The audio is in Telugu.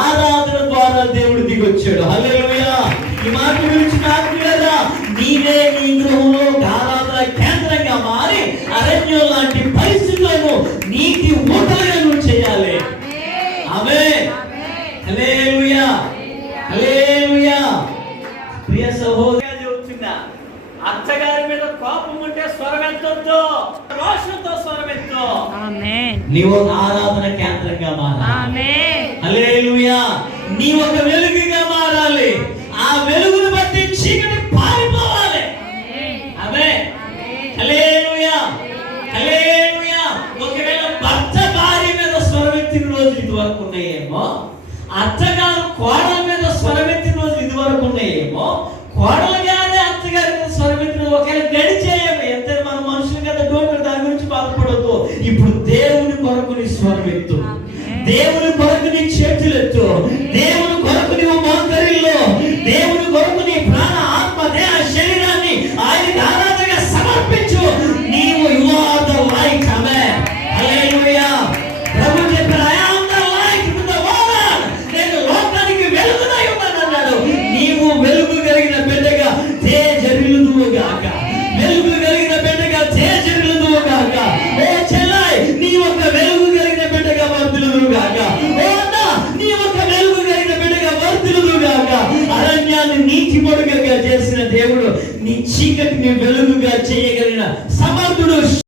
ఆరాధన ద్వారా దేవుడు దిగొచ్చాడు. హల్లెలూయా. ఈ మాట గురించి నాకు లేదా నీవే నీ గృహంలో ఆరాధన కేంద్రంగా మారి అరణ్యం లాంటి పరిస్థితులను నీటి ఊటలుగా నువ్వు చేయాలి. ఆమేన్. హల్లెలూయా. హల్లెలూయా. ప్రియ సహోదరుగా చెబుతున్నా, అత్తగారి మీద కోపం ఉంటే స్వరమెత్తొద్దు, రోషంతో స్వరమెత్తు. నీవు ఆరాధన కేంద్రంగా మారాలి. హల్లెలూయా. నీ ఒక వెలుగుగా మారాలి. ఆ వెలుగును బట్టి చీకటి పారిపోవాలి. ఆమేన్. హల్లెలూయా. హల్లెలూయా. ఒకవేళ భర్త భార్య మీద స్వరమెత్తిన రోజులు ఇదివరకు ఉన్నాయేమో, అత్తగారు కోడల మీద స్వరమెత్తిన రోజులు ఇదివరకు ఉన్నాయేమో, కోడలు గారి అత్తగారి మీద స్వరమెత్తిన ఒకవేళ గడిచేయేమో. ఎంత మన మనుషులు కదా, దాని గురించి బాధపడద్దు. ఇప్పుడు దేవుని కొరకు నీ స్వరమెత్తు, దేవుని కొరకు నీ చేతులెత్తు, దేవుని కొరకు నీవు మోకరిల్లు, దేవుని కొరకు నీ ప్రాణ ఆత్మ దేహ శరీరాన్ని ఆయనకి ఆరాధనగా సమర్పించు. నీవు యు ఆర్ ద లైట్. ఆమేన్. హల్లెలూయా. ప్రభు చెప్పాడు, I am the light to the world. నేను లోకానికి వెలుగునై ఉన్నాను అన్నాడు. నీవు వెలుగు కలిగిన బిడ్డగా తేజరిల్లుదువుగాక, వెలుగు కలిగిన బిడ్డగా తేజరిల్లుదువుగాక. ఓ చెల్లాయి, నీ ఒక వెలుగు కలిగిన బిడ్డగా వర్ధిల్లుదువుగాక. ఓ అన్న, నీ ఒక వెలుగు కలిగిన బిడ్డగా వర్ధిల్లుదువుగాక. అరణ్యాన్ని నీటి పొడుగుగా చేసిన దేవుడు నీ చీకటిని వెలుగుగా చేయగలిగిన సమర్థుడు.